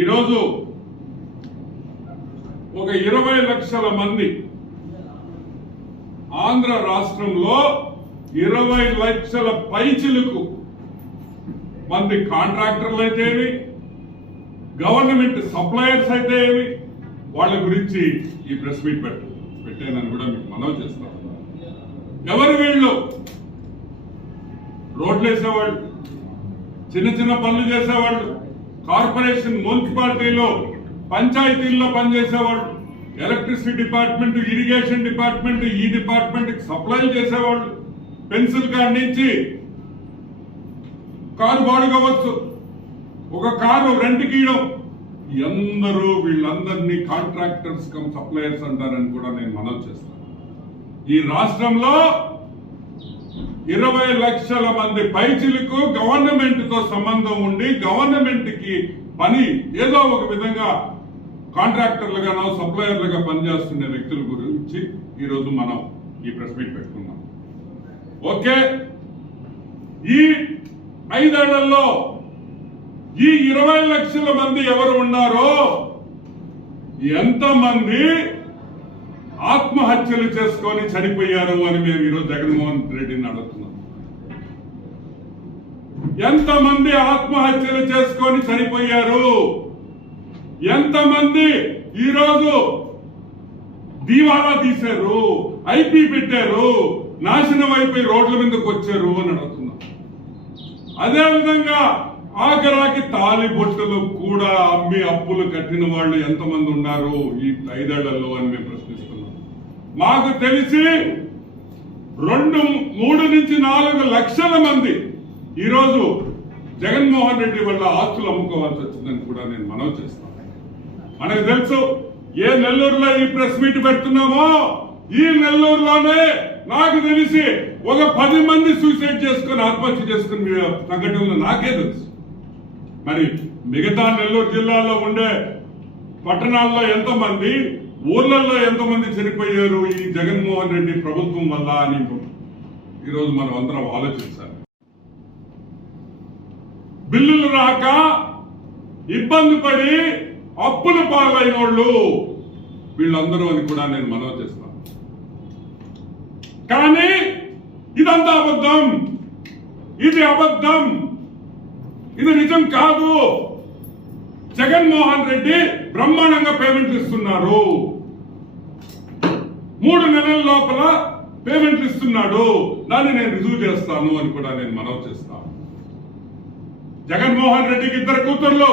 ఈరోజు ఒక 20 లక్షల మంది ఆంధ్ర రాష్ట్రంలో 20 లక్షల పైచిలకు మంది కాంట్రాక్టర్లు అయితే ఏమి, గవర్నమెంట్ సప్లయర్స్ అయితే ఏమి, వాళ్ళ గురించి ఈ ప్రెస్ మీట్ పెట్టానని కూడా మీకు మనవి చేస్తాను. ఎవరు వీళ్ళు? రోడ్లు వేసేవాళ్ళు, చిన్న చిన్న పనులు చేసేవాళ్ళు, కార్పొరేషన్ మున్సిపాలిటీలో పంచాయతీల్లో పనిచేసేవాళ్ళు, ఎలక్ట్రిసిటీ డిపార్ట్మెంట్, ఇరిగేషన్ డిపార్ట్మెంట్, ఈ డిపార్ట్మెంట్ కి సప్లై చేసేవాళ్ళు, పెన్సిల్ కార్ నుంచి కారు బాడుకోవచ్చు, ఒక కారు రెంట్కి ఇవ్వడం, అందరూ వీళ్ళందరినీ కాంట్రాక్టర్స్ కమ్ సప్లయర్స్ అంటారని కూడా నేను మనవి చేస్తాను. ఈ రాష్ట్రంలో 20 లక్షల మంది పైచిలకు గవర్నమెంట్ తో సంబంధం ఉండి గవర్నమెంట్ కి పని ఏదో ఒక విధంగా కాంట్రాక్టర్లుగానో సప్లయర్లుగా పనిచేస్తున్న వ్యక్తుల గురించి ఈరోజు మనం ఈ ప్రెస్ మీట్ పెట్టుకున్నాం. ఓకే, ఈ 5 ఏళ్లలో ఈ 20 లక్షల మంది ఎవరు ఉన్నారో ఎంతమంది ఆత్మహత్యలు చేసుకొని చనిపోయారు అని మేము ఈరోజు జగన్మోహన్ రెడ్డిని అడుగుతున్నాం. ఎంతమంది ఆత్మహత్యలు చేసుకొని చనిపోయారు? ఎంతమంది ఈరోజు దీవాలా తీశారు, ఐపీ పెట్టారు, నాశనం అయిపోయి రోడ్ల మీదకి వచ్చారు అని అడుగుతున్నాం. అదేవిధంగా ఆఖరాకి తాలిబొట్టులు కూడా అమ్మి అప్పులు కట్టిన వాళ్ళు ఎంతమంది ఉన్నారు ఈ 5 ఏళ్లలో అని మేము ప్రశ్నిస్తున్నాం. మాకు తెలిసి 3 నుంచి 4 లక్షల మంది ఈరోజు జగన్మోహన్ రెడ్డి వల్ల ఆస్తులు అమ్ముకోవాల్సి వచ్చిందని కూడా నేను మనవి చేస్తాను. మనకు తెలుసు ఏ నెల్లూరులో ఈ ప్రెస్ మీట్ పెడుతున్నామో ఈ నెల్లూరులోనే నాకు తెలిసి ఒక 10 మంది సూసైడ్ చేసుకుని ఆత్మహత్య చేసుకుని సంఘటనలు నాకే తెలుసు. మరి మిగతా నెల్లూరు జిల్లాలో ఉండే పట్టణాల్లో ఎంతమంది, ఊర్లలో ఎంతమంది చనిపోయారు ఈ జగన్మోహన్ రెడ్డి ప్రభుత్వం వల్ల అని ఈరోజు మనం అందరం ఆలోచించాలి. బిల్లులు రాక ఇబ్బంది పడి అప్పుల పాలైన వాళ్ళు వీళ్ళందరూ అని కూడా నేను మనవి చేస్తాను. కానీ ఇదంతా అబద్ధం, ఇది అబద్ధం, ఇది నిజం కాదు. జగన్మోహన్ రెడ్డి బ్రహ్మాండంగా పేమెంట్లు ఇస్తున్నారు, 3 నెలల లోపల పేమెంట్లు ఇస్తున్నాడు, దాన్ని నేను రుజువు చేస్తాను అని కూడా నేను మనవి చేస్తాను. జగన్మోహన్ రెడ్డికి 2 కూతుర్లు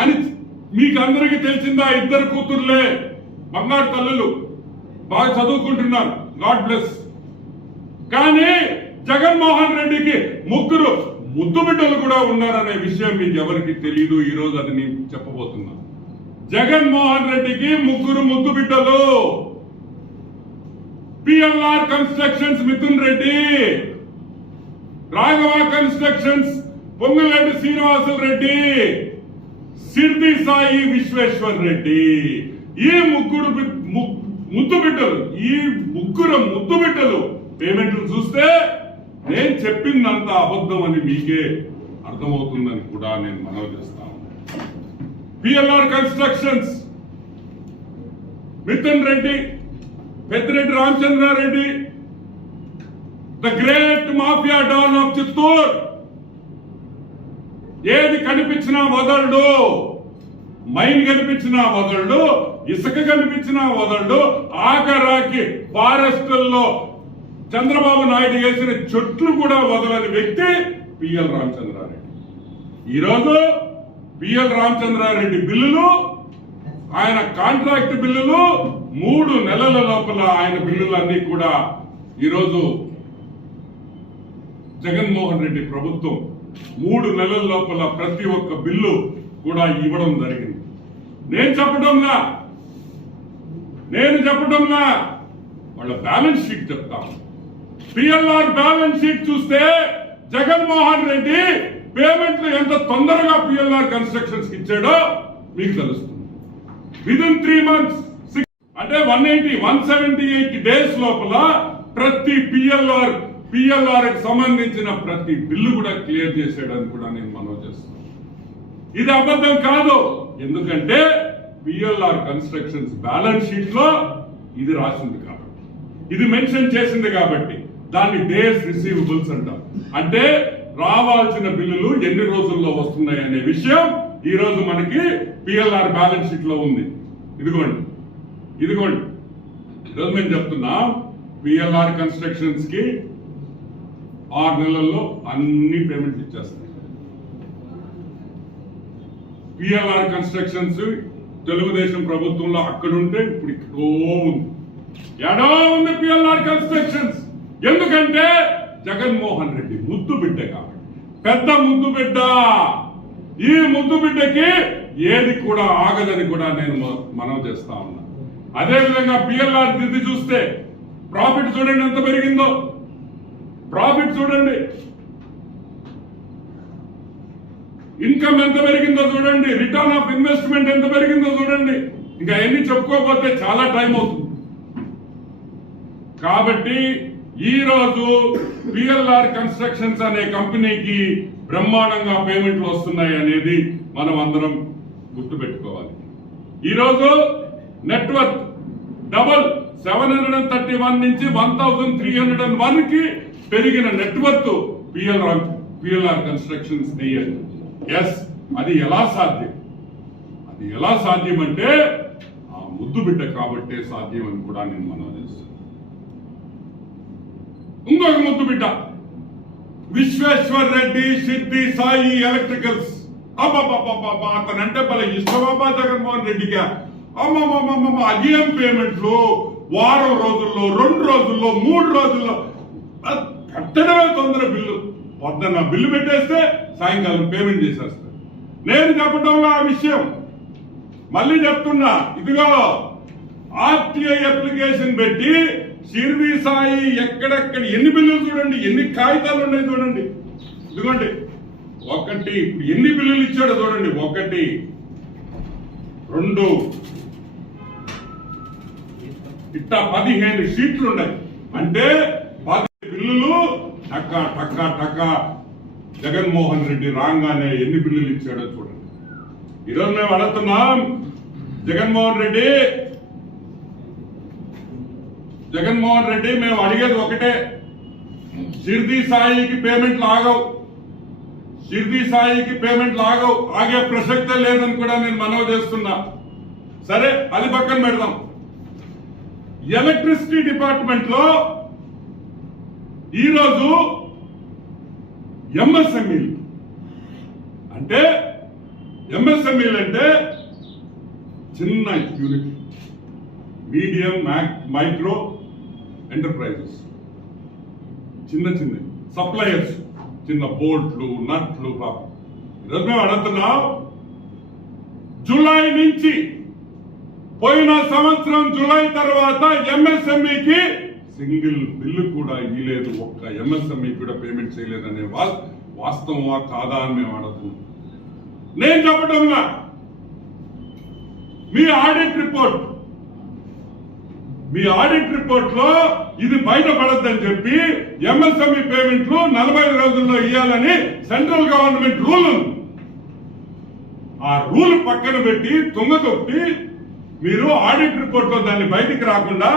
అని మీకు అందరికీ తెలిసిందా? 2 కూతుర్లే, బంగారు తల్లులు, బాగా చదువుకుంటున్నారు, గాడ్ బ్లెస్. కానీ జగన్మోహన్ రెడ్డికి 3 ముద్దు బిడ్డలు కూడా ఉన్నారనే విషయం మీకు ఎవరికి తెలియదు. ఈ రోజు అది నేను చెప్పబోతున్నా. జగన్మోహన్ రెడ్డికి 3 ముద్దు బిడ్డలు. PLR constructions Mithun Reddy, Raghava constructions Ponguleti Srinivasulu Reddy, Shirdi Sai Vishweshwar Reddy. ఈ 3 ముద్దు బిడ్డలు, ఈ 3 ముద్దు బిడ్డలు పేమెంట్లు చూస్తే నేను చెప్పిందంతా అబద్ధం అని మీకే అర్థమవుతుందని కూడా నేను మనవి చేస్తాను. PLR constructions Mithun Reddy, Peddireddy Ramachandra Reddy, the great mafia don of Chittoor. ఏది కనిపించినా వదలడు, మైన్ కనిపించినా వదలడు, ఇసుక కనిపించినా వదలడు, ఆఖరాకి ఫారెస్టుల్లో చంద్రబాబు నాయుడు వేసిన చెట్లు కూడా వదలని వ్యక్తి పిఎల్ రామచంద్రారెడ్డి. ఈరోజు పిఎల్ రామచంద్రారెడ్డి బిల్లులు, ఆయన కాంట్రాక్ట్ బిల్లులు 3 నెలల లోపల ఆయన బిల్లులన్నీ కూడా ఈరోజు జగన్మోహన్ రెడ్డి ప్రభుత్వం 3 నెలల లోపల ప్రతి ఒక్క బిల్లు కూడా ఇవ్వడం జరిగింది. నేను చెప్పడంలా వాళ్ళ బ్యాలెన్స్ షీట్ చెప్తాను. పిఎల్ఆర్ బ్యాలెన్స్ షీట్ చూస్తే జగన్మోహన్ రెడ్డి పేమెంట్లు ఎంత తొందరగా పిఎల్ఆర్ కన్స్ట్రక్షన్స్ ఇచ్చాడో మీకు తెలుస్తుంది. విదిన్ 3 months, అంటే 178 డేస్ లోపల ప్రతి పిఎల్ఆర్ కి సంబంధించిన ప్రతి బిల్లు కూడా క్లియర్ చేసాడని కూడా నేను మనవి చేస్తున్నాను. ఇది అబద్ధం కాదు. ఎందుకంటే పిఎల్ఆర్ కన్స్ట్రక్షన్స్ బ్యాలెన్స్ షీట్ లో ఇది రాసింది కాబట్టి, ఇది మెన్షన్ చేసింది కాబట్టి దాన్ని డేస్ రిసీవబుల్స్ అంటాం. అంటే రావాల్సిన బిల్లులు ఎన్ని రోజుల్లో వస్తున్నాయి అనే విషయం ఈ రోజు మనకి పిఎల్ఆర్ బ్యాలెన్స్ షీట్ లో ఉంది. ఇదిగోండి ఈరోజు మేము చెప్తున్నాం, పిఎల్ఆర్ కన్స్ట్రక్షన్స్ కి 6 నెలల్లో అన్ని పేమెంట్ ఇచ్చేస్తాయి. పిఎల్ఆర్ కన్స్ట్రక్షన్స్ తెలుగుదేశం ప్రభుత్వంలో అక్కడుంటే ఇప్పుడు ఇక్కడో ఉంది, ఎడో ఉంది పిఎల్ఆర్ కన్స్ట్రక్షన్స్. ఎందుకంటే జగన్మోహన్ రెడ్డి ముద్దు బిడ్డ కాబట్టి, పెద్ద ముద్దు బిడ్డ. ఈ ముద్దు బిడ్డకి ఏది కూడా ఆగదని కూడా నేను మనవి చేస్తా ఉన్నా. అదే విధంగా పిఎల్ఆర్ దిద్ది చూస్తే ప్రాఫిట్ చూడండి ఎంత పెరిగిందో, ప్రాఫిట్ చూడండి, ఇన్కమ్ ఎంత పెరిగిందో చూడండి, రిటర్న్ ఆఫ్ ఇన్వెస్ట్మెంట్ ఎంత పెరిగిందో చూడండి. ఇంకా ఎన్ని చెప్పుకోకపోతే చాలా టైం అవుతుంది. కాబట్టి ఈ రోజు పిఎల్ఆర్ కన్స్ట్రక్షన్స్ అనే కంపెనీకి బ్రహ్మాండంగా పేమెంట్లు వస్తున్నాయి అనేది మనం అందరం గుర్తుపెట్టుకోవాలి. ఈరోజు నెట్వర్క్ డబల్ 731 నుంచి 1301 కి పెరిగిన నెట్వర్క్ పిఎల్ఆర్ కన్స్ట్రక్షన్స్ అయ్యారు. ఎస్, అది ఎలా సాధ్యం? అది ఎలా సాధ్యం అంటే ఆ ముద్దు బిడ్డ కాబట్టే సాధ్యం అని కూడా నేను మనం చేస్తాను. ఇంకొక ముద్దు బిడ్డ విశ్వేశ్వర్ రెడ్డి సిద్ధి సాయి ఎలక్ట్రికల్స్. అతనంటే భలే ఇష్టబాబా జగన్మోహన్ రెడ్డిగా. అమ్మమ్మమ్మమ్మ అగియం పేమెంట్లు వారం రోజుల్లో, 2 రోజుల్లో, 3 రోజుల్లో కట్టడమే తొందర. బిల్లు పొద్దున్న బిల్లు పెట్టేస్తే సాయంకాలం పేమెంట్ చేసేస్తారు. నేను చెప్పడంలో ఆ విషయం మళ్ళీ చెప్తున్నా. ఇదిగో ఆర్టీఐ అప్లికేషన్ పెట్టి షిర్డీ సాయి ఎక్కడెక్కడ ఎన్ని బిల్లులు చూడండి, ఎన్ని కాగితాలు ఉన్నాయి చూడండి. ఇదిగోండి ఒకటి, ఇప్పుడు ఎన్ని బిల్లులు ఇచ్చాడో చూడండి. 1, 2 ఇట్టా 15 షీట్లు ఉన్నాయి. అంటే 10 బిల్లులు టక్కా టక్కా టక్కా జగన్మోహన్ రెడ్డి రాగానే ఎన్ని బిల్లులు ఇచ్చాడో చూడండి. ఈరోజు మేము అడుగుతున్నాం, జగన్మోహన్ రెడ్డి మేము అడిగేది ఒకటే, షిర్డీ సాయికి పేమెంట్లు ఆగవు, షిర్డీ సాయికి పేమెంట్లు ఆగవు, ఆగే ప్రసక్తే లేదని కూడా నేను మనవి చేస్తున్నా. సరే, అది పక్కన పెడదాం. ఎలక్ట్రిసిటీ డిపార్ట్మెంట్ లో ఈరోజు ఎంఎస్ఎంఈలు అంటే చిన్న యూనిట్, మీడియం, మైక్రో ఎంటర్ప్రైజెస్, చిన్న సప్లయర్స్, చిన్న బోల్ట్లు, నట్లు. పాపం ఈరోజు మేము అడుగుతున్నాం, జూలై నుంచి పోయిన సంవత్సరం జూలై తర్వాత ఎంఎస్ఎంఈకి సింగిల్ బిల్లు కూడా ఇవ్వలేదు, ఒక్క ఎంఎస్ఎంఈ కూడా పేమెంట్ చేయలేదనే వాస్తవమా కాదా అని మేము అడుగుతున్నాం. నేను చెప్పడంగా మీ ఆడిట్ రిపోర్ట్ లో ఇది బయటపడద్దని చెప్పి ఎంఎస్ఎంఈ పేమెంట్లు 45 రోజుల్లో ఇవ్వాలని సెంట్రల్ గవర్నమెంట్ రూల్ ఉంది. ఆ రూల్ పక్కన పెట్టి తుంగతొప్పి మీరు ఆడిట్ రిపోర్ట్ లో దాన్ని బయటికి రాకుండా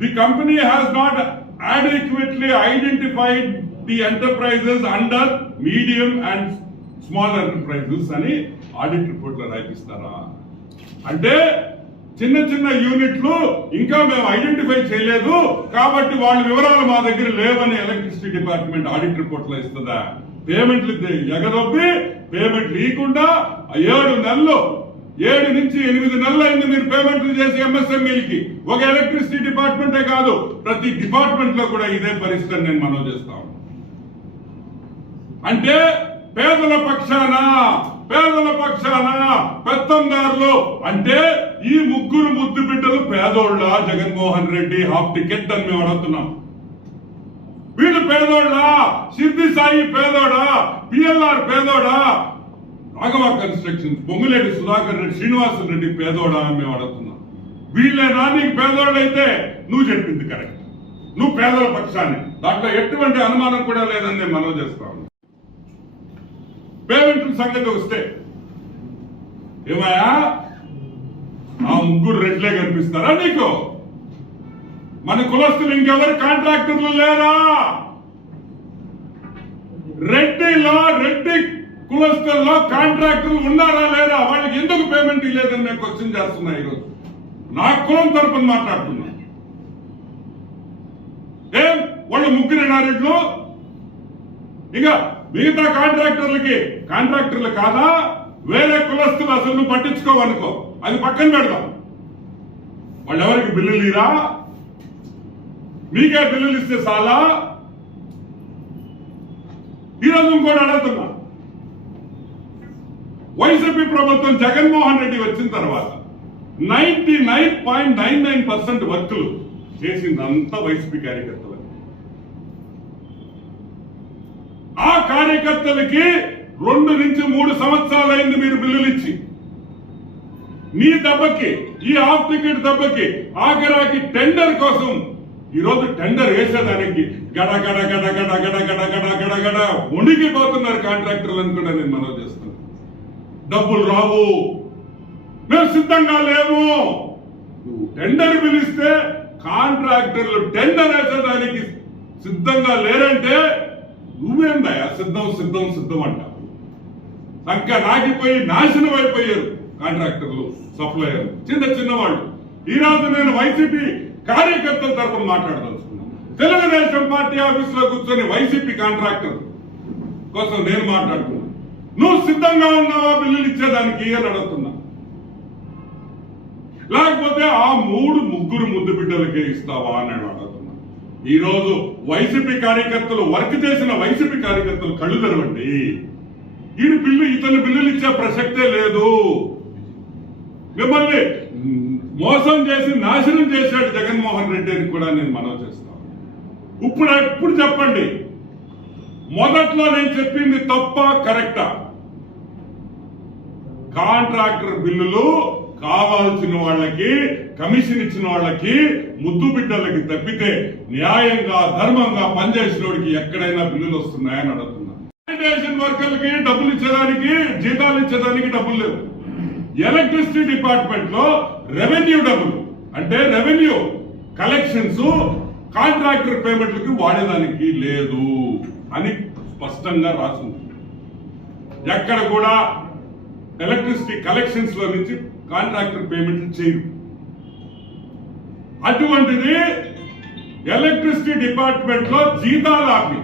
the company has not adequately identified the enterprises under medium and small enterprises అని ఆడిట్ రిపోర్ట్ లో రాయిస్తారా? అంటే చిన్న యూనిట్లు ఇంకా మేము ఐడెంటిఫై చేయలేదు కాబట్టి వాళ్ళ వివరాలు మా దగ్గర లేవని ఎలక్ట్రిసిటీ డిపార్ట్మెంట్ ఆడిట్ రిపోర్ట్ లో ఇస్తుందా? పేమెంట్లు ఎగదొప్పి పేమెంట్లు ఇవ్వకుండా 7 నుంచి 8 నెలలు అయింది మీరు పేమెంట్లు చేసి ఎంఎస్ఎంఈలకి. ఒక ఎలక్ట్రిసిటీ డిపార్ట్మెంటే కాదు, ప్రతి డిపార్ట్మెంట్ లో కూడా ఇదే పరిస్థితిని నేను మనవి చేస్తాను. అంటే పేదల పక్షాన పెత్తందారులు. అంటే ఈ ముగ్గురు ముద్దు బిడ్డలు పేదోళ్ళ? జగన్మోహన్ రెడ్డి హాఫ్ టికెట్ అని మేము అడుగుతున్నాం. వీళ్ళు పేదోళ్ళ? షిర్డీ సాయి పేదోడా? పిఎల్ఆర్ పేదోడా? రాఘవ కన్స్ట్రక్షన్స్ పొంగులేటి సుధాకర్ రెడ్డి, శ్రీనివాస రెడ్డి పేదోడా అని మేము అడుగుతున్నాం. వీళ్ళేనా నీకు పేదోళ్ళు? అయితే నువ్వు చెప్పింది కరెక్ట్, నువ్వు పేదల పక్షాన్ని, దాంట్లో ఎటువంటి అనుమానం కూడా లేదని నేను మనవి చేస్తాను. పేమెంట్ సంగతి వస్తే ఏమయ్యా ఆ ముగ్గురు రెడ్లే కనిపిస్తారా నీకు? మన కులస్తులు ఇంకెవరు కాంట్రాక్టర్లు లేరా? రెడ్డి కులస్తుల్లో కాంట్రాక్టర్లు ఉన్నారా లేరా? వాళ్ళకి ఎందుకు పేమెంట్ ఇవ్వలేదని నేను క్వశ్చన్ చేస్తున్నా. ఈరోజు నా కులం తరపున మాట్లాడుతున్నా. ఏం వాళ్ళు ముగ్గురేనా రెడ్లు? ఇక మిగతా కాంట్రాక్టర్లు కాదా? వేరే కులస్తులు అసలు నువ్వు పట్టించుకోవనుకో, అది పక్కన పెడదాం. వాళ్ళు ఎవరికి బిల్లులు ఇరా? మీకే బిల్లులు ఇస్తే చాలా? ఈరోజు కూడా అడుగుతున్నా, వైసీపీ ప్రభుత్వం జగన్మోహన్ రెడ్డి వచ్చిన తర్వాత 99.99% వర్కులు చేసిందంతా వైసీపీ కార్యకర్తలు. ఆ కార్యకర్తలకి 2 నుంచి 3 సంవత్సరాలైంది మీరు బిల్లులు ఇచ్చి. నీ దెబ్బకి, ఈ హాఫ్ టికెట్ దెబ్బకి ఆఖరాకి టెండర్ కోసం ఈరోజు టెండర్ వేసేదానికి గడ గడ గడ గడ గడ గడ గడ గడ గడ ఉణికిపోతున్నారు కాంట్రాక్టర్లను కూడా నేను మనవి చేస్తున్నాను. డబ్బులు రావు, మేము సిద్ధంగా లేము. నువ్వు టెండర్ పిలిస్తే కాంట్రాక్టర్లు టెండర్ వేసేదానికి సిద్ధంగా లేరంటే నువ్వేందయ్యా సిద్ధం అంటావు? సంఖ్య నాగిపోయి నాశనం అయిపోయారు కాంట్రాక్టర్లు, సప్లయర్లు, చిన్న వాళ్ళు. ఈరోజు నేను వైసీపీ కార్యకర్తల తరపున మాట్లాడదలుచుకున్నాను. తెలుగుదేశం పార్టీ ఆఫీస్ లో కూర్చొని వైసీపీ కాంట్రాక్టర్ కోసం నేను మాట్లాడుతున్నా. నువ్వు సిద్ధంగా ఉన్నావా బిల్లులు ఇచ్చేదానికి అని అడుగుతున్నా. లేకపోతే ఆ ముగ్గురు ముద్దు బిడ్డలకే ఇస్తావా అని అడుగుతున్నా. ఈ రోజు వైసీపీ కార్యకర్తలు, వర్క్ చేసిన వైసీపీ కార్యకర్తలు కళ్ళు తెరవండి. ఇతను బిల్లులు ఇచ్చే ప్రసక్తే లేదు. మిమ్మల్ని మోసం చేసి నాశనం చేశాడు జగన్మోహన్ రెడ్డి అని కూడా నేను మనవి చేస్తాను. ఇప్పుడు చెప్పండి, మొదట్లో నేను చెప్పింది తప్ప కరెక్టా? కాంట్రాక్టర్ బిల్లులు కావాల్సిన వాళ్ళకి, కమిషన్ ఇచ్చిన వాళ్ళకి, ముద్దు బిడ్డలకి తప్పితే న్యాయంగా ధర్మంగా పనిచేసిన వాడికి ఎక్కడైనా బిల్లులు వస్తున్నాయని అడుగుతున్నా. శానిటేషన్ వర్కర్లకి డబ్బులు ఇచ్చేదానికి, జీతాలు ఇచ్చేదానికి డబ్బులు లేవు. ఎలక్ట్రిసిటీ డిపార్ట్మెంట్ లో రెవెన్యూ డబ్బులు అంటే రెవెన్యూ కలెక్షన్స్ కాంట్రాక్టర్ పేమెంట్లకి వాడేదానికి లేదు అని స్పష్టంగా రాసింది. ఎక్కడ కూడా ఎలక్ట్రిసిటీ కలెక్షన్స్ లో నుంచి కాంట్రాక్టర్ పేమెంట్లు చేయరు. అటువంటిది ఎలక్ట్రిసిటీ డిపార్ట్మెంట్ లో జీతాలు ఆపి,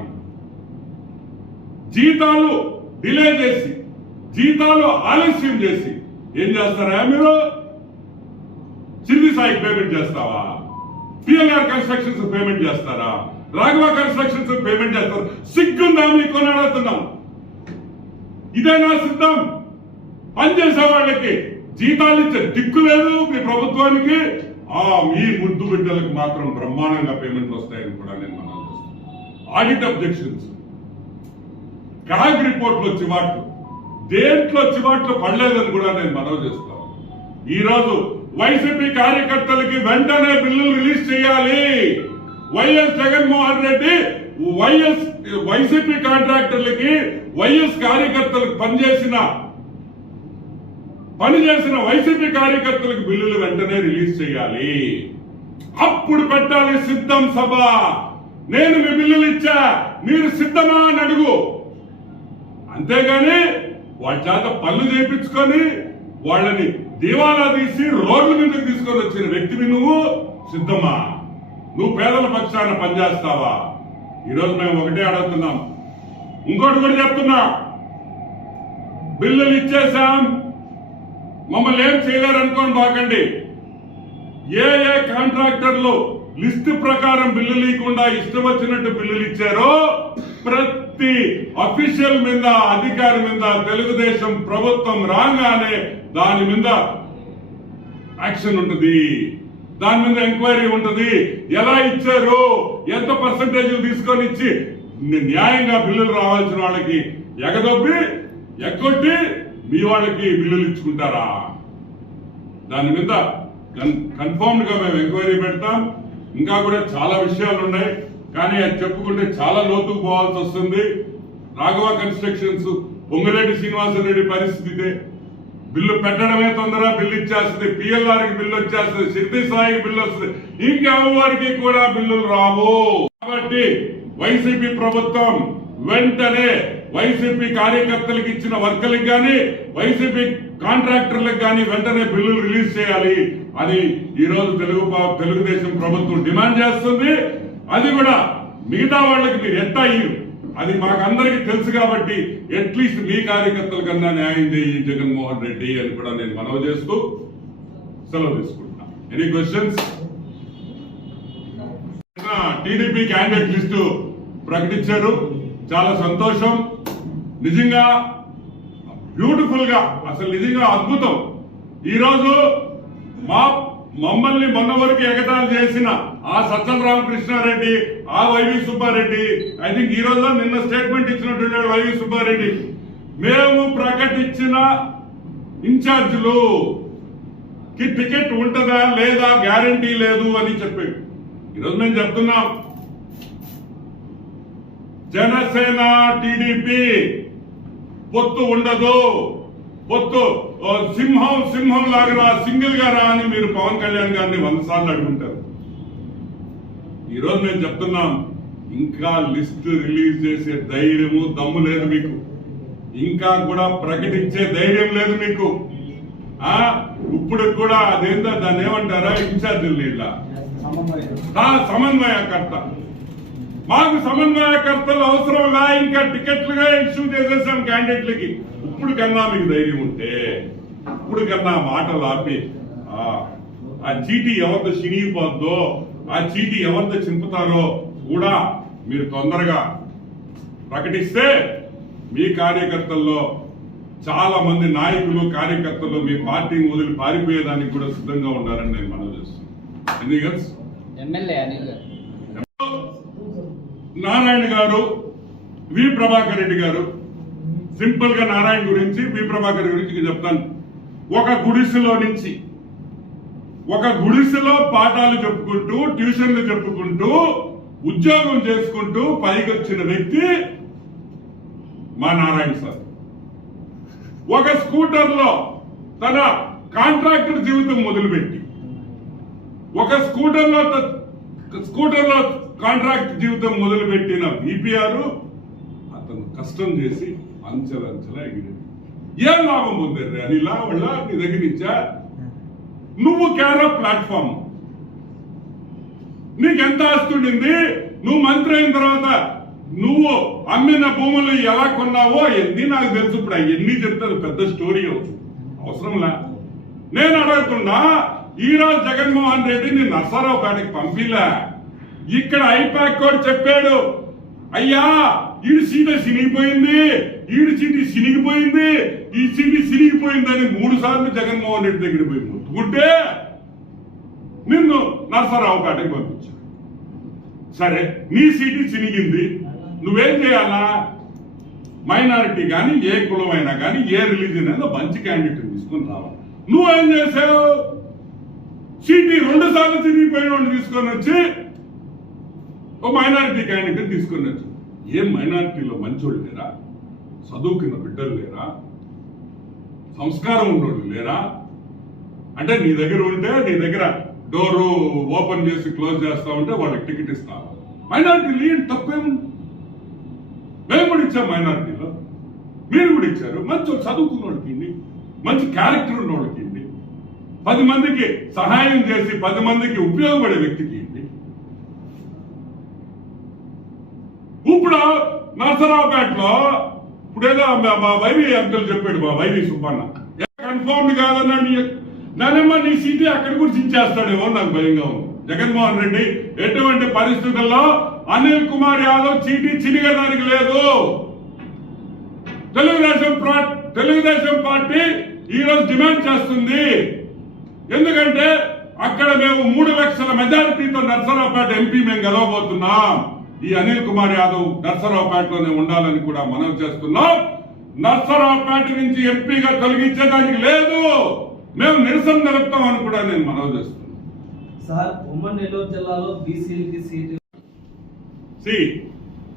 జీతాలు డిలే చేసి, జీతాలు ఆలస్యం చేసి ఏం చేస్తారా? మీరు సిద్ధి సాయికి పేమెంట్ చేస్తావా? పిఎల్ఆర్ కన్స్ట్రక్షన్స్ పేమెంట్ చేస్తారా? రాఘవ కన్స్ట్రక్షన్స్ పేమెంట్ చేస్తారు? సిగ్గుందా మీకు అని అడుగుతున్నాం. ఇదేనా సిద్ధం? పనిచేసే వాళ్ళకి జీతాలు ఇచ్చే దిక్కు లేదు మీ ప్రభుత్వానికి. మీ ముద్దు బిడ్డలకు మాత్రం బ్రహ్మాండంగా పేమెంట్లు వస్తాయని కూడా నేను మనం చేస్తాను. ఆడిట్ అబ్జెక్షన్స్, క్రాక్ రిపోర్ట్లు చివాట్లు, దేంట్లో చివాట్లు పడలేదని కూడా నేను మనవి చేస్తాను. ఈ రోజు వైసీపీ కార్యకర్తలకి వెంటనే బిల్లులు రిలీజ్ చేయాలి. వైఎస్ జగన్మోహన్ రెడ్డి వైసీపీ కాంట్రాక్టర్లకి, వైఎస్ కార్యకర్తలకు పనిచేసిన వైసీపీ కార్యకర్తలకు బిల్లులు వెంటనే రిలీజ్ చేయాలి. అప్పుడు పెట్టాలి సిద్ధం సభ. నేను మీ బిల్లులు ఇచ్చా, మీరు సిద్ధమా అని అడుగు. అంతేగాని వాళ్ళ చేత పనులు చేయించుకొని వాళ్ళని దివాలా తీసి రోడ్ల మీదకి తీసుకొని వచ్చిన వ్యక్తివి నువ్వు సిద్ధమా? నువ్వు పేదల పక్షాన పనిచేస్తావా? ఈరోజు మేము ఒకటే అడుగుతున్నాం, ఇంకోటి కూడా చెప్తున్నా. బిల్లులు ఇచ్చేసాం, మమ్మల్ని ఏం చేయలేరు అనుకోని బాకండి. ఏ కాంట్రాక్టర్లు లిస్టు ప్రకారం బిల్లులు ఇవ్వకుండా ఇష్టం వచ్చినట్టు బిల్లులు ఇచ్చారో ప్రతి అఫీషియల్ మీద, అధికారి మీద తెలుగుదేశం ప్రభుత్వం రాగానే దాని మీద యాక్షన్ ఉంటుంది, దాని మీద ఎంక్వైరీ ఉంటుంది. ఎలా ఇచ్చారు, ఎంత పర్సంటేజ్ తీసుకొని ఇచ్చి న్యాయంగా బిల్లులు రావాల్సిన వాళ్ళకి ఎగ్గొట్టి మీ వాళ్ళకి బిల్లులు ఇచ్చుకుంటారా? దాని మీద కన్ఫర్మ్డ్ గా మేము ఎంక్వైరీ పెడతాం. ఇంకా కూడా చాలా విషయాలు ఉన్నాయి, కానీ అది చెప్పుకుంటే చాలా లోతుకు పోవాల్సి వస్తుంది. రాఘవ కన్స్ట్రక్షన్స్, పొంగిరెడ్డి శ్రీనివాసరెడ్డి పరిస్థితి, బిల్లు పెట్టడమే తొందర, బిల్లు ఇచ్చేస్తుంది, పిఎల్ఆర్కి బిల్లు వచ్చేస్తుంది, సిద్ధి సాయికి బిల్లు వస్తుంది, ఇంకెవరికి కూడా బిల్లులు రావు. కాబట్టి వైసీపీ ప్రభుత్వం వెంటనే వైసీపీ కార్యకర్తలకు ఇచ్చిన వర్కర్లకు కానీ వైసీపీ కాంట్రాక్టర్లకు కానీ వెంటనే బిల్లులు రిలీజ్ చేయాలి అని ఈ రోజు తెలుగుదేశం ప్రభుత్వం డిమాండ్ చేస్తుంది. అది కూడా మిగతా వాళ్ళకి మీరు ఎట్టా అయ్యారు అది మాకందరికి తెలుసు కాబట్టి అట్లీస్ట్ మీ కార్యకర్తల కన్నా న్యాయం చేయి జగన్మోహన్ రెడ్డి అని కూడా నేను మనవి చేస్తూ సెలవు తీసుకుంటున్నా. Any questions? TDP candidate list ప్రకటించారు, చాలా సంతోషం. నిజంగా బ్యూటిఫుల్ గా, అసలు నిజంగా అద్భుతం. ఈరోజు మమ్మల్ని మొన్న వరకు ఎగతాళి చేసిన ఆ సజ్జల రామకృష్ణారెడ్డి, ఆ వైవి సుబ్బారెడ్డి, ఐ థింక్ ఈ రోజు నిన్న స్టేట్మెంట్ ఇచ్చినట్టు వైవి సుబ్బారెడ్డి, మేము ప్రకటించిన ఇన్ఛార్జీలు కి టికెట్ ఉంటుందా లేదా గ్యారంటీ లేదు అని చెప్పాడు. ఈరోజు మేము చెప్తున్నాం, జనసేన టీడీపీ పొత్తు ఉండదు, పొత్తు సింహం లాగా సింగిల్ గా రా అని మీరు పవన్ కళ్యాణ్ గారిని 100 సార్లు అడుగుంటారు. ఈరోజు మేము చెప్తున్నాం, ఇంకా లిస్ట్ రిలీజ్ చేసే ధైర్యము దమ్ము లేదు మీకు, ఇంకా కూడా ప్రకటించే ధైర్యం లేదు మీకు. ఇప్పుడు కూడా అదేందో దాన్ని ఏమంటారా, ఇన్ఛార్జీలు నీళ్ళ సమన్వయకర్త. మాకు సమన్వయకర్తలు అవసరంగా ఇంకా టికెట్లుగా ఇష్యూ చేసేసాం క్యాండిడేట్లకి. ఇప్పుడు కన్నా మీకు ధైర్యం ఉంటే, ఇప్పుడు కన్నా మాటలు ఆపి ఆ చీటీ ఎవరితో చినిగిపోద్దో, ఆ చీటీ ఎవరితో చింపుతారో కూడా మీరు తొందరగా ప్రకటిస్తే మీ కార్యకర్తల్లో చాలా మంది నాయకులు కార్యకర్తలు మీ పార్టీని వదిలి పారిపోయేదానికి కూడా సిద్ధంగా ఉన్నారని నేను మనవి చేస్తున్నాను. నారాయణ గారు, వి ప్రభాకర్ రెడ్డి గారు, సింపుల్ గా నారాయణ గురించి వి ప్రభాకర్ గురించి చెప్తాను. ఒక గుడిసెలో పాఠాలు చెప్పుకుంటూ ట్యూషన్లు చెప్పుకుంటూ ఉద్యోగం చేసుకుంటూ పైకి వచ్చిన వ్యక్తి మా నారాయణ సార్. ఒక స్కూటర్ లో తన కాంట్రాక్టర్ జీవితం మొదలుపెట్టి ఒక స్కూటర్ లో కాంట్రాక్ట్ జీవితం మొదలుపెట్టిన విపిఆర్ అతను కష్టం చేసి అంచెలంచెలా ఎగిరి ఏం లాభం పొందారు అని వాళ్ళ నీ దగ్గర నుంచా? నువ్వు కేరళ ప్లాట్ఫామ్, నీకెంత ఆస్తుండింది? నువ్వు మంత్రి అయిన తర్వాత నువ్వు అమ్మిన భూములు ఎలా కొన్నావో ఎన్ని నాకు తెలుసు. ఇప్పుడు అవన్నీ చెప్తాను, పెద్ద స్టోరీ అవుతుంది, అవసరంలా. నేను అడుగుతున్నా, ఈరోజు జగన్మోహన్ రెడ్డిని నర్సారావుపేటకి పంపిలా. ఇక్కడ ఐపాక్ కూడా చెప్పాడు, అయ్యా ఈడు సీట సినిగిపోయింది, ఈడు సీటు సినిగిపోయింది, ఈ సీటు సినిగిపోయిందని 3 సార్లు జగన్మోహన్ రెడ్డి దగ్గర పోయి ముట్టుకుంటే నిన్ను నర్సారావుపేటకి పంపించాడు. సరే, నీ సీటు చినిగింది, నువ్వేం చేయాలా? మైనారిటీ కానీ ఏ కులమైనా కానీ ఏ రిలీజియన్ అయినా మంచి క్యాండిడేట్ తీసుకొని రావాలి. నువ్వేం చేసావు? సీటీ 2 సార్లు చినిగిపోయిన వాడిని తీసుకొని వచ్చి ఓ మైనారిటీ క్యాండిడేట్ తీసుకొని వచ్చు. ఏం మైనారిటీలో మంచోళ్ళు లేరా? చదువుకున్న బిడ్డలు లేరా? సంస్కారం ఉన్నోళ్ళు లేరా? అంటే నీ దగ్గర ఉంటే నీ దగ్గర డోరు ఓపెన్ చేసి క్లోజ్ చేస్తా ఉంటే వాళ్ళకి టికెట్ ఇస్తావా? మైనారిటీ లీడ్ తప్పేముంది? మేము కూడా ఇచ్చాం మైనారిటీలో, మీరు కూడా ఇచ్చారు. మంచి చదువుకున్న వాళ్ళకి, మంచి క్యారెక్టర్ ఉన్న వాళ్ళకి, 10 మందికి సహాయం చేసి 10 మందికి ఉపయోగపడే వ్యక్తికి. ఇప్పుడు నర్సరావుపేటలో ఇప్పుడు ఏదో మా వైవి అంకుల్ చెప్పాడు, మా వైవి సుబ్బన్న కన్ఫర్మ్ కాదన్నాడు. నానేమో నీ సీటీ అక్కడ కూడా చించేస్తాడేమో నాకు భయంగా ఉంది. జగన్మోహన్ రెడ్డి ఎటువంటి పరిస్థితుల్లో అనిల్ కుమార్ యాదవ్ చీటీ చినిగడానికి లేదు. తెలుగుదేశం పార్టీ ఈరోజు డిమాండ్ చేస్తుంది. ఎందుకంటే అక్కడ మేము 3 లక్షల మెజారిటీతో నర్సరావుపేట ఎంపీ మేము గెలవబోతున్నాం. ఈ అనిల్ కుమార్ యాదవ్ నర్సరావుపేటలోనే ఉండాలని కూడా మనం చేస్తున్నాం. నర్సరావుపేట నుంచి ఎంపీగా తొలగించేదానికి లేదు, మేము నిరసన తెలుపుతామని కూడా నేను మనవి చేస్తున్నాను. సార్, ఉమ్మడి నెల్లూరు జిల్లాలో బీసీలకి సీటు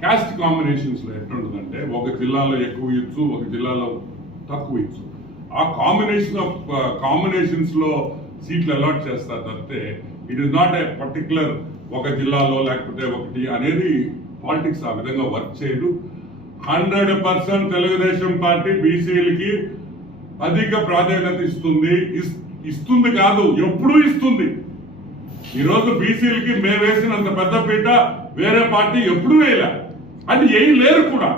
కాస్ట్ కాంబినేషన్స్ లో ఎట్లుంటుందంటే ఒక జిల్లాలో ఎక్కువ ఇచ్చు, ఒక జిల్లాలో తక్కువ ఇచ్చు. ఆ కాంబినేషన్స్ లో సీట్లు అలాట్ చేస్తారు తప్పితే it is not a particular ఒక జిల్లాలో లేకపోతే ఒకటి అనేది పాలిటిక్స్ ఆ విధంగా వర్క్ చేయదు. 100% తెలుగుదేశం పార్టీ బీసీలకి అధిక ప్రాధాన్యత ఇస్తుంది కాదు, ఎప్పుడూ ఇస్తుంది. ఈరోజు బీసీలకి మేము వేసినంత పెద్ద పీట వేరే పార్టీ ఎప్పుడూ వేయలే, అది వేయలేరు కూడా.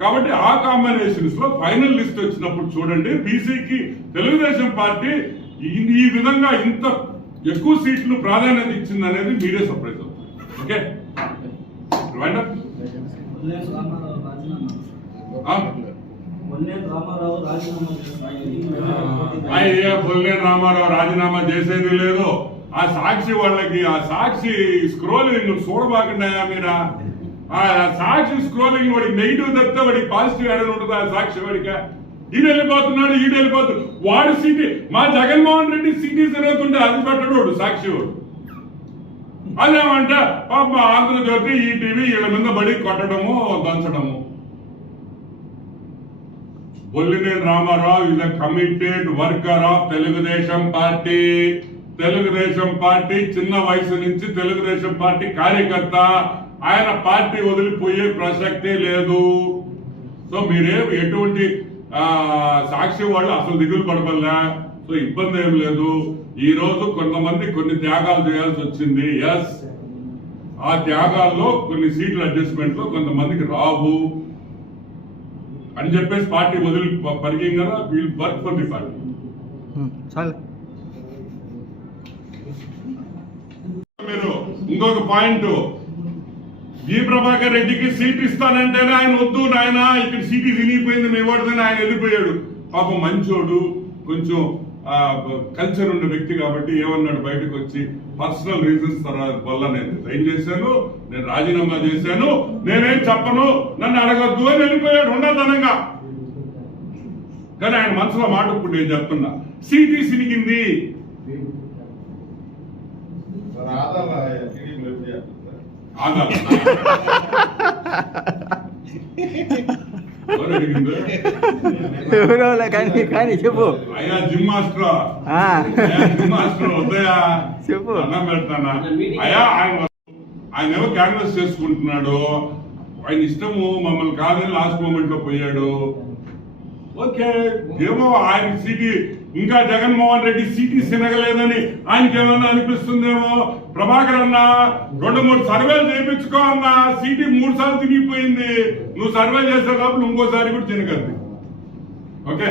కాబట్టి ఆ కాంబినేషన్స్ లో ఫైనల్ లిస్ట్ వచ్చినప్పుడు చూడండి, బీసీకి తెలుగుదేశం పార్టీ ఈ విధంగా ఇంత ఎక్కువ సీట్లు ప్రాధాన్యత ఇచ్చింది అనేది మీరే సర్ప్రైజ్ అవుతుంది. ఓకే, బొల్లేరు రామారావు రాజీనామా అయ్యా బొల్లేరు రామారావు రాజీనామా చేసేది లేదు. ఆ సాక్షి వాళ్ళకి ఆ సాక్షి స్క్రోలింగ్ చూడబాకుండా మీరా, ఆ సాక్షి స్క్రోలింగ్ వాడికి నెగిటివ్ తప్పితే వాడికి పాజిటివ్ ఏడని ఉంటుంది. ఆ సాక్షి వాడికి ఈడు వెళ్ళిపోతున్నాడు వాడు సిటీ మా జగన్మోహన్ రెడ్డి సిటీ తిరుగుతుంటే అది పెట్టడు వాడు సాక్షి వాడు. అదేమంటే పాప ఆంధ్రజ్యోతి ఈటీవీ వీళ్ళ మీద బడి కొట్టడము దంచడము. Bollineni Ramarao is a committed worker of Telugudesam party. Telugudesam party చిన్న వయసు నుంచి తెలుగుదేశం పార్టీ కార్యకర్త. ఆయన పార్టీ వదిలిపోయే ప్రసక్తే లేదు. సో మీరేం ఎటువంటి సాక్షి వాళ్ళు అసలు దిగులు పడవల్లా. సో ఇబ్బంది ఏం లేదు. ఈ రోజు కొంతమంది కొన్ని త్యాగాలు చేయాల్సి వచ్చింది. ఎస్, ఆ త్యాగాల్లో కొన్ని సీట్ల అడ్జస్ట్మెంట్ లో కొంతమందికి రావు అని చెప్పేసి పార్టీ వదిలి పరిగెం కదా, wheel work for the party. మీరు ఇంకొక పాయింట్, జి ప్రభాకర్ రెడ్డికి సీట్ ఇస్తానంటేనే ఆయన వద్దు నాయన ఇక్కడ సీట్ వినిగిపోయింది మీ వాడిదని ఆయన వెళ్ళిపోయాడు. పాపం మంచోడు, కొంచెం కల్చర్ ఉన్న వ్యక్తి కాబట్టి ఏమన్నాడు బయటకు వచ్చి, పర్సనల్ రీజన్స్ వల్ల నేను రిజైన్ చేశాను, నేను రాజీనామా చేశాను, నేనేం చెప్పను, నన్ను అడగద్దు అని వెళ్ళిపోయాడు ఉండదనంగా. కానీ ఆయన మనసులో మాట ఇప్పుడు నేను చెప్తున్నా, సీటీ సినిగింది. కానీ చెప్పు అయ్యా జిమ్ మాస్టర్ వద్దయా చెప్పు, అన్నం పెడతానా అయ్యా. ఆయన ఏమో క్యాన్వస్ చేసుకుంటున్నాడు, ఆయన ఇష్టము, మమ్మల్ని కాదని లాస్ట్ మూమెంట్ లో పోయాడు. ఓకే, ఏమో ఆయన సీటీ ఇంకా జగన్మోహన్ రెడ్డి సీటీ సినగలేదని ఆయనకి ఏమన్నా అనిపిస్తుందేమో. ప్రభాకర్ అన్న 2-3 సర్వేలు చేయించుకో అన్న, సీటీ 3 సార్లు తిరిగిపోయింది. నువ్వు సర్వే చేసే లోపల ఇంకోసారి కూడా తినగలదు. ఓకే.